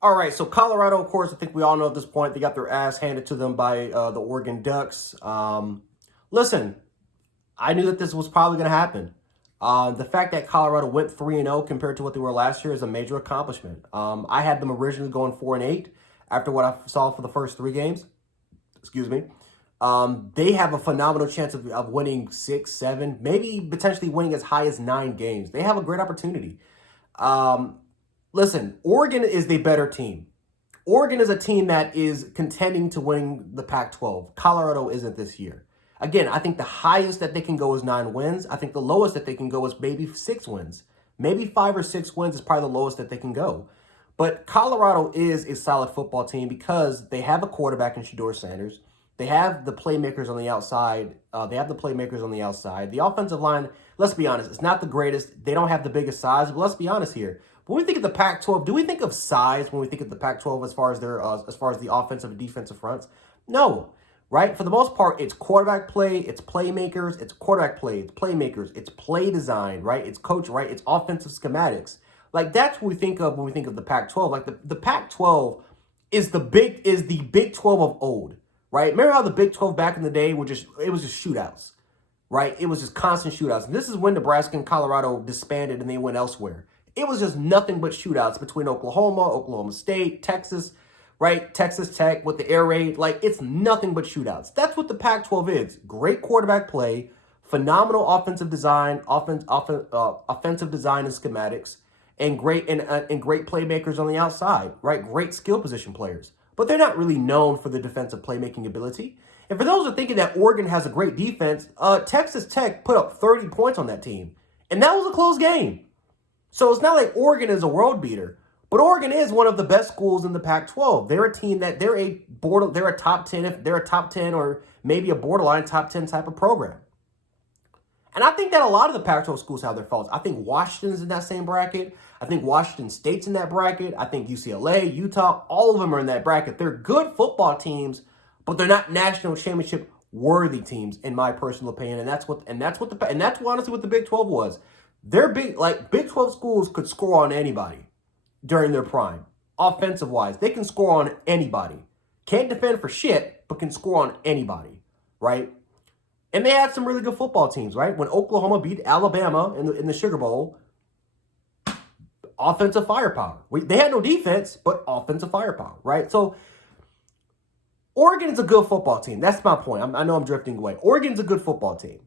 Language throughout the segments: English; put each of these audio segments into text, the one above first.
All right, so Colorado, of course, I think we all know at this point, they got their ass handed to them by the Oregon Ducks. Listen, I knew that this was probably going to happen. The fact that Colorado went 3-0 compared to what they were last year is a major accomplishment. I had them originally going 4-8 after what I saw for the first three games. Excuse me. They have a phenomenal chance of winning 6, 7, maybe potentially winning as high as 9 games. They have a great opportunity. Um, Listen, Oregon is the better team. Oregon is a team that is contending to win the Pac-12. Colorado isn't this year. Again, I think the highest that they can go is 9 wins. I think the lowest that they can go is maybe 6 wins. Maybe 5 or 6 wins is probably the lowest that they can go. But Colorado is a solid football team because they have a quarterback in Shedeur Sanders. They have the playmakers on the outside. The offensive line, let's be honest, it's not the greatest. They don't have the biggest size, but let's be honest here. When we think of the Pac-12, do we think of size when we think of the Pac-12 as far as the offensive and defensive fronts? No, right? For the most part, it's quarterback play, it's playmakers, it's quarterback play, it's playmakers, it's play design, right? It's coach, right? It's offensive schematics. Like that's what we think of when we think of the Pac-12. Like the Pac-12 is the Big 12 of old, right? Remember how the Big 12 back in the day it was just shootouts, right? It was just constant shootouts. And this is when Nebraska and Colorado disbanded and they went elsewhere. It was just nothing but shootouts between Oklahoma, Oklahoma State, Texas, right? Texas Tech with the air raid. Like, it's nothing but shootouts. That's what the Pac-12 is. Great quarterback play, phenomenal offensive design, offensive design and schematics, and great playmakers on the outside, right? Great skill position players. But they're not really known for the defensive playmaking ability. And for those who are thinking that Oregon has a great defense, Texas Tech put up 30 points on that team. And that was a close game. So it's not like Oregon is a world beater, but Oregon is one of the best schools in the Pac-12. They're a team that they're a top 10, if they're a top 10 or maybe a borderline top 10 type of program. And I think that a lot of the Pac-12 schools have their faults. I think Washington's in that same bracket. I think Washington State's in that bracket. I think UCLA, Utah, all of them are in that bracket. They're good football teams, but they're not national championship worthy teams, in my personal opinion. And that's honestly what the Big 12 was. They're Big 12 schools could score on anybody during their prime. Offensive wise, they can score on anybody. Can't defend for shit, but can score on anybody, right? And they had some really good football teams, right? When Oklahoma beat Alabama in the Sugar Bowl, offensive firepower. They had no defense, but offensive firepower, right? So Oregon is a good football team. That's my point. I know I'm drifting away. Oregon's a good football team.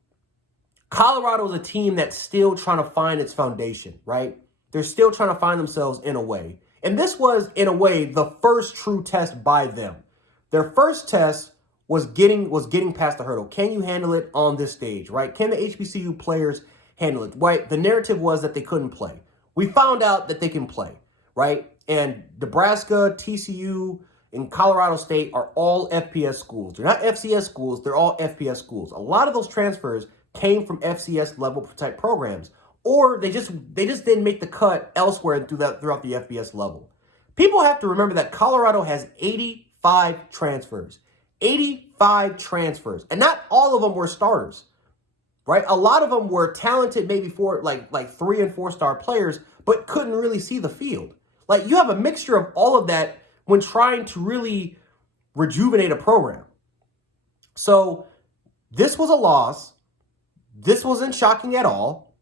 Colorado is a team that's still trying to find its foundation, right? They're still trying to find themselves in a way. And this was, in a way, the first true test by them. Their first test was getting past the hurdle. Can you handle it on this stage, right? Can the HBCU players handle it, right? The narrative was that they couldn't play. We found out that they can play, right? And Nebraska, TCU, and Colorado State are all FPS schools. They're not FCS schools. They're all FPS schools. A lot of those transfers came from FCS level type programs, or they just didn't make the cut elsewhere throughout the FBS level. People have to remember that Colorado has 85 transfers. 85 transfers. And not all of them were starters, right? A lot of them were talented, maybe like 3- and 4-star players, but couldn't really see the field. Like, you have a mixture of all of that when trying to really rejuvenate a program. So this was a loss. This wasn't shocking at all.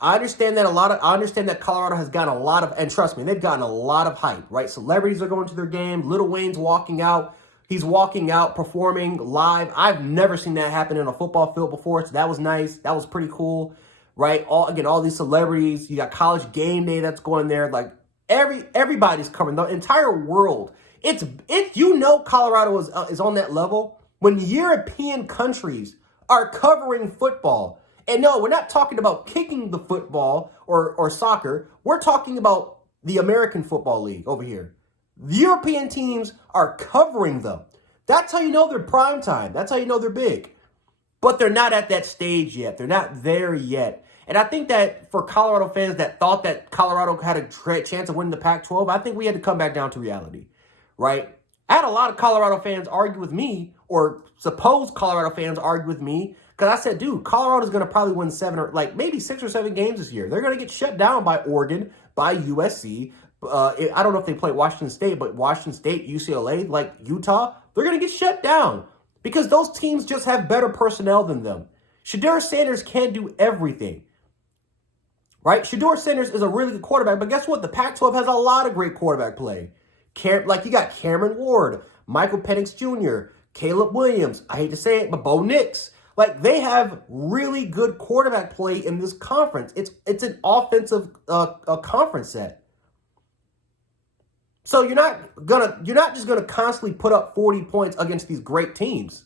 I understand that Colorado has gotten a lot of, and trust me, they've gotten a lot of hype, right? Celebrities are going to their game. Lil Wayne's walking out. He's walking out, performing live. I've never seen that happen in a football field before, so that was nice. That was pretty cool, right? All these celebrities. You got College Game Day that's going there. Like, everybody's covering the entire world. Colorado is on that level when European countries are covering football. And no, we're not talking about kicking the football or soccer. We're talking about the American Football League over here. The European teams are covering them. That's how you know they're prime time. That's how you know they're big. But they're not at that stage yet. They're not there yet. And I think that for Colorado fans that thought that Colorado had a chance of winning the Pac-12, I think we had to come back down to reality, right? I had a lot of Colorado fans argue with me, or supposed Colorado fans argue with me, because I said, dude, Colorado's going to probably win 7 or maybe 6 or 7 games this year. They're going to get shut down by Oregon, by USC, I don't know if they play Washington State, but Washington State, UCLA, like Utah, they're going to get shut down because those teams just have better personnel than them. Shedeur Sanders can't do everything, right? Shedeur Sanders is a really good quarterback, but guess what? The Pac-12 has a lot of great quarterback play. Like you got Cameron Ward, Michael Penix Jr., Caleb Williams. I hate to say it, but Bo Nix. Like they have really good quarterback play in this conference. It's an offensive conference set. So you're not just gonna constantly put up 40 points against these great teams,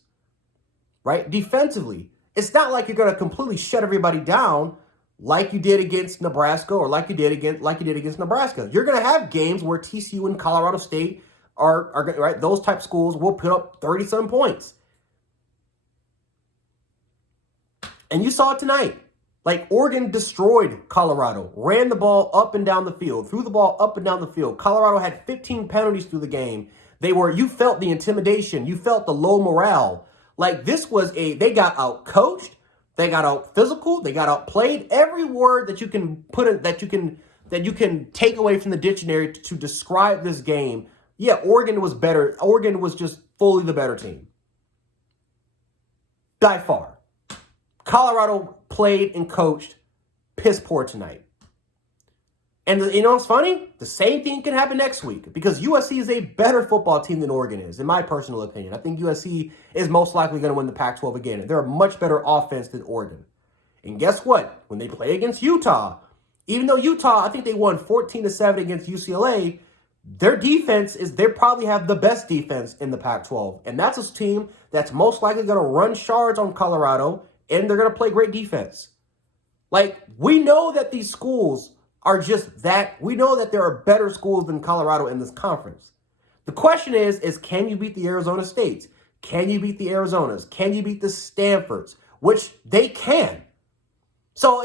right? Defensively, it's not like you're gonna completely shut everybody down like you did against Nebraska or like you did against Nebraska. You're gonna have games where TCU and Colorado State are right. Those type schools will put up 30-some points, and you saw it tonight. Like Oregon destroyed Colorado, ran the ball up and down the field, threw the ball up and down the field. Colorado had 15 penalties through the game. You felt the intimidation. You felt the low morale. Like they got out coached. They got out physical. They got outplayed. Every word that you can put in, that you can take away from the dictionary to describe this game. Yeah, Oregon was better. Oregon was just fully the better team. By far. Colorado played and coached piss poor tonight. And you know what's funny? The same thing can happen next week because USC is a better football team than Oregon is, in my personal opinion. I think USC is most likely going to win the Pac-12 again. They're a much better offense than Oregon. And guess what? When they play against Utah, even though Utah, I think they won 14-7 against UCLA, their defense they probably have the best defense in the Pac-12. And that's a team that's most likely going to run shards on Colorado, and they're going to play great defense. Like, we know that these schools are just that. We know that there are better schools than Colorado in this conference. The question is can you beat the Arizona States? Can you beat the Arizonas? Can you beat the Stanfords? Which they can. So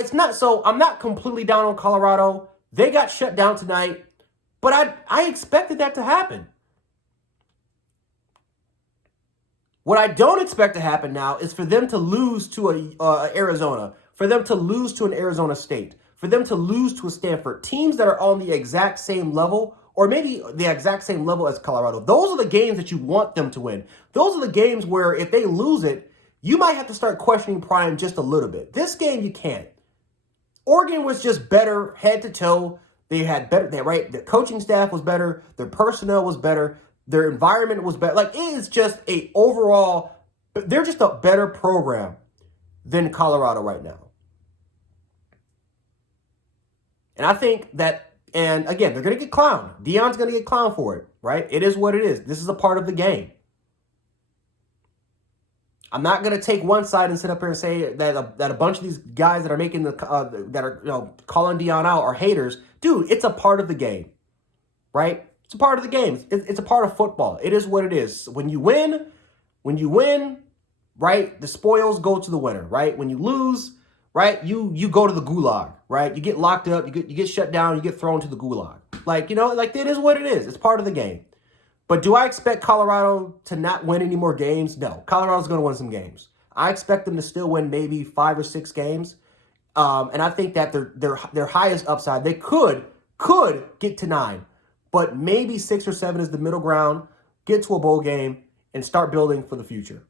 I'm not completely down on Colorado. They got shut down tonight, but I expected that to happen. What I don't expect to happen now is for them to lose to Arizona, for them to lose to an Arizona State, for them to lose to a Stanford. Teams that are on the exact same level, or maybe the exact same level as Colorado. Those are the games that you want them to win. Those are the games where if they lose it, you might have to start questioning Prime just a little bit. This game, you can't. Oregon was just better head to toe. They had better, the coaching staff was better. Their personnel was better. Their environment was better. Like, it is just they're just a better program than Colorado right now. And I think that, and again, they're going to get clowned. Deion's going to get clowned for it, right? It is what it is. This is a part of the game. I'm not going to take one side and sit up here and say that a bunch of these guys that are making calling Deion out are haters. Dude, it's a part of the game, right? It's a part of the game. It's a part of football. It is what it is. When you win, right, the spoils go to the winner, right? When you lose, right, you go to the gulag, right? You get locked up, you get shut down, you get thrown to the gulag. Like it is what it is. It's part of the game. But do I expect Colorado to not win any more games? No. Colorado's going to win some games. I expect them to still win maybe 5 or 6 games. And I think that their highest upside, they could get to 9. But maybe 6 or 7 is the middle ground. Get to a bowl game and start building for the future.